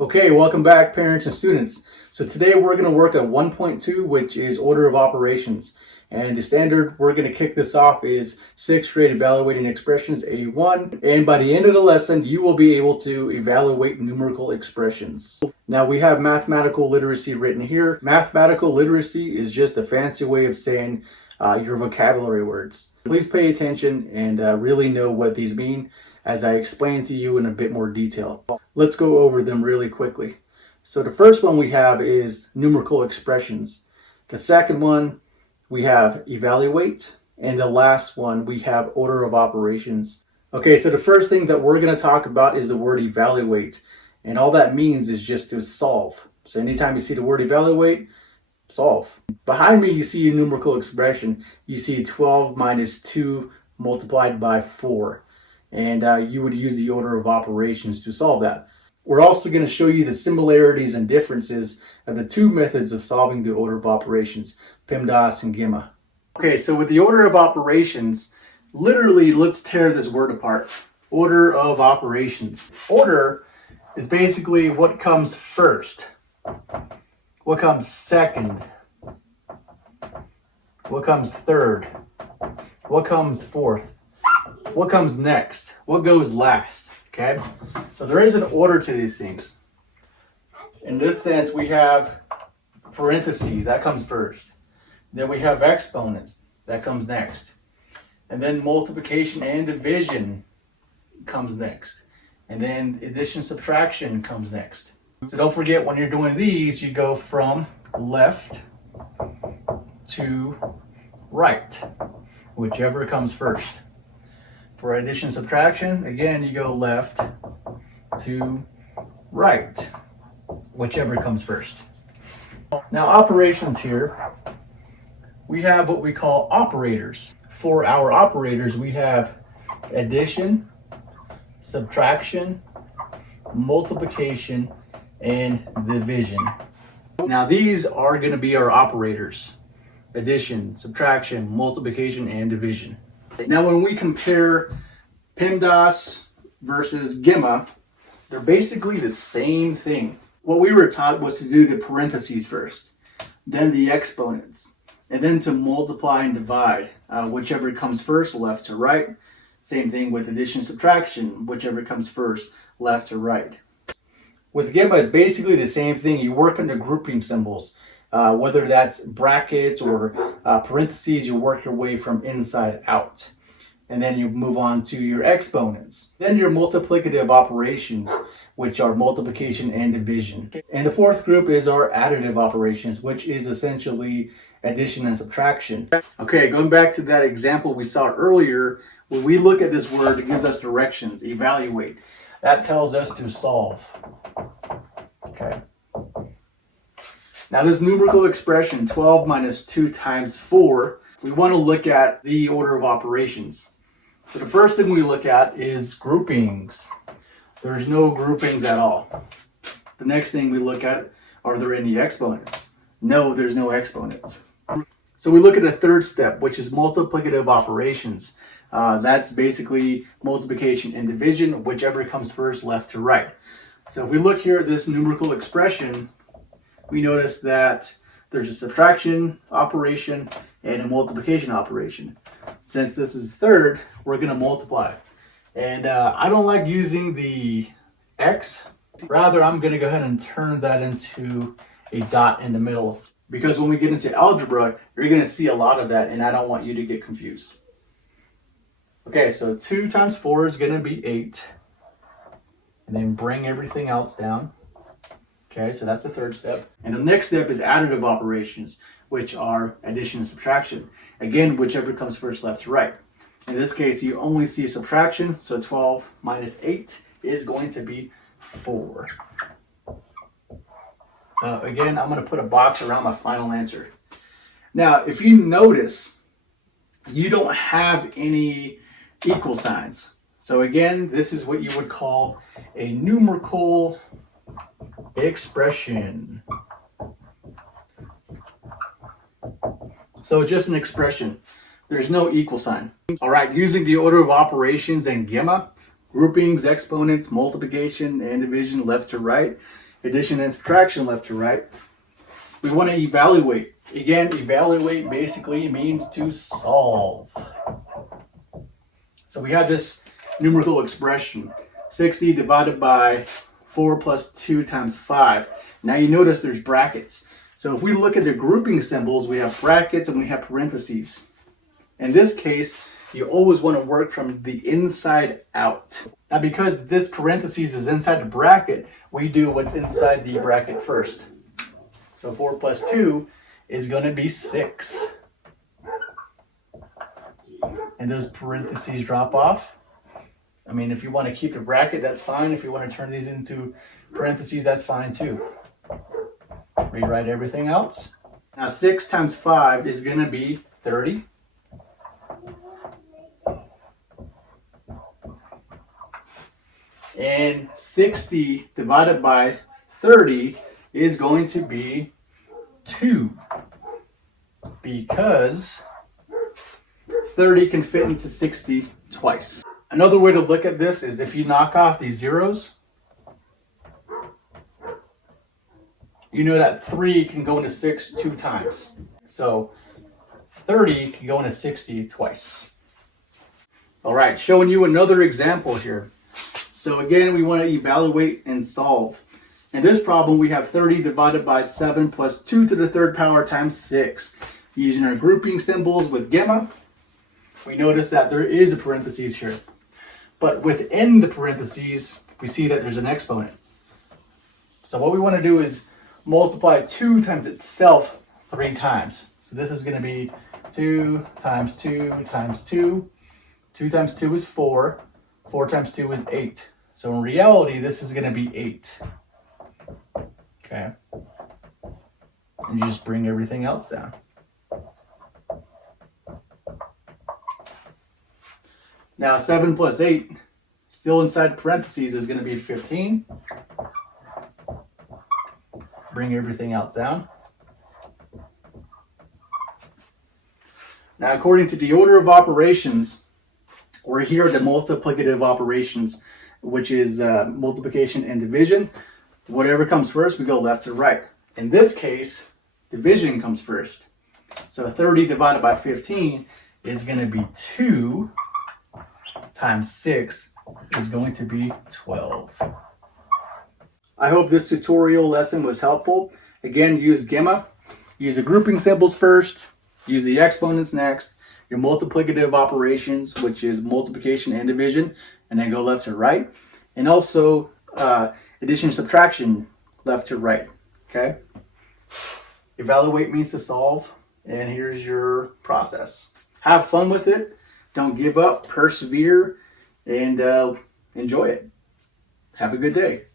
Okay, welcome back parents and students. So today we're going to work on 1.2, which is order of operations. And the standard we're going to kick this off is 6th grade evaluating expressions A1. And by the end of the lesson, you will be able to evaluate numerical expressions. Now we have mathematical literacy written here. Mathematical literacy is just a fancy way of saying your vocabulary words. Please pay attention and really know what these mean as I explain to you in a bit more detail. Let's go over them really quickly. So the first one we have is numerical expressions. The second one we have evaluate, and the last one we have order of operations. Okay, so the first thing that we're going to talk about is the word evaluate, and all that means is just to solve. So anytime you see the word evaluate, solve. Behind me you see a numerical expression. You see 12 minus 2 multiplied by 4. And you would use the order of operations to solve that. We're also going to show you the similarities and differences of the two methods of solving the order of operations, PEMDAS and GEMA. Okay, so with the order of operations, literally let's tear this word apart. Order of operations. Order is basically what comes first, what comes second, what comes third, what comes fourth, what comes next, what goes last. Okay, so there is an order to these things. In this sense, we have parentheses, that comes first. Then we have exponents, that comes next. And then multiplication and division comes next. And then addition, subtraction comes next. So don't forget, when you're doing these, you go from left to right, whichever comes first. For addition, subtraction, again, you go left to right, whichever comes first. Now, operations here, we have what we call operators. For our operators, we have addition, subtraction, multiplication, and division. Now, these are going to be our operators: addition, subtraction, multiplication, and division. Now, when we compare PEMDAS versus GEMA, they're basically the same thing. What we were taught was to do the parentheses first, then the exponents, and then to multiply and divide, whichever comes first, left to right. Same thing with addition, subtraction, whichever comes first, left to right. With GEMA, it's basically the same thing. You work under grouping symbols. Whether that's brackets or parentheses, you work your way from inside out. And then you move on to your exponents. Then your multiplicative operations, which are multiplication and division. And the fourth group is our additive operations, which is essentially addition and subtraction. Okay, going back to that example we saw earlier, when we look at this word, it gives us directions, evaluate. That tells us to solve. Okay. Now this numerical expression, 12 minus 2 times 4, we want to look at the order of operations. So the first thing we look at is groupings. There's no groupings at all. The next thing we look at, are there any exponents? No, there's no exponents. So we look at a third step, which is multiplicative operations. That's basically multiplication and division, whichever comes first, left to right. So if we look here at this numerical expression, we notice that there's a subtraction operation and a multiplication operation. Since this is third, we're going to multiply. And I don't like using the X. Rather, I'm going to go ahead and turn that into a dot in the middle. Because when we get into algebra, you're going to see a lot of that, and I don't want you to get confused. Okay, so 2 times 4 is going to be 8. And then bring everything else down. Okay, so that's the third step. And the next step is additive operations, which are addition and subtraction. Again, whichever comes first, left to right. In this case, you only see subtraction, so 12 minus 8 is going to be 4. So again, I'm going to put a box around my final answer. Now, if you notice, you don't have any equal signs. So again, this is what you would call a numerical expression. So it's just an expression. There's no equal sign. All right, using the order of operations and GEMA, groupings, exponents, multiplication, and division left to right, addition and subtraction left to right. We want to evaluate. Again, evaluate basically means to solve. So we have this numerical expression, 60 divided by 4 plus 2 times 5. Now you notice there's brackets. So if we look at the grouping symbols, we have brackets and we have parentheses. In this case, you always want to work from the inside out. Now because this parentheses is inside the bracket, we do what's inside the bracket first. So 4 plus 2 is going to be 6. And those parentheses drop off. I mean, if you want to keep the bracket, that's fine. If you want to turn these into parentheses, that's fine too. Rewrite everything else. Now 6 times 5 is going to be 30. And 60 divided by 30 is going to be 2. Because 30 can fit into 60 twice. Another way to look at this is if you knock off these zeros, you know that 3 can go into 6 2 times. So 30 can go into 60 twice. All right, showing you another example here. So again, we want to evaluate and solve. In this problem, we have 30 divided by 7 plus 2 to the third power times 6. Using our grouping symbols with gamma, we notice that there is a parentheses here. But within the parentheses, we see that there's an exponent. So what we want to do is multiply 2 times itself 3 times. So this is going to be 2 times 2 times 2. 2 times 2 is 4. 4 times 2 is 8. So in reality, this is going to be 8. Okay. And you just bring everything else down. Now 7 plus 8, still inside parentheses, is going to be 15. Bring everything else down. Now according to the order of operations, we're here at the multiplicative operations, which is multiplication and division. Whatever comes first, we go left to right. In this case, division comes first. So 30 divided by 15 is going to be 2 times 6 is going to be 12. I hope this tutorial lesson was helpful. Again, use gamma. Use the grouping symbols first. Use the exponents next. Your multiplicative operations, which is multiplication and division, and then go left to right. And also addition and subtraction, left to right. Okay? Evaluate means to solve, and here's your process. Have fun with it. Don't give up. Persevere, and enjoy it. Have a good day.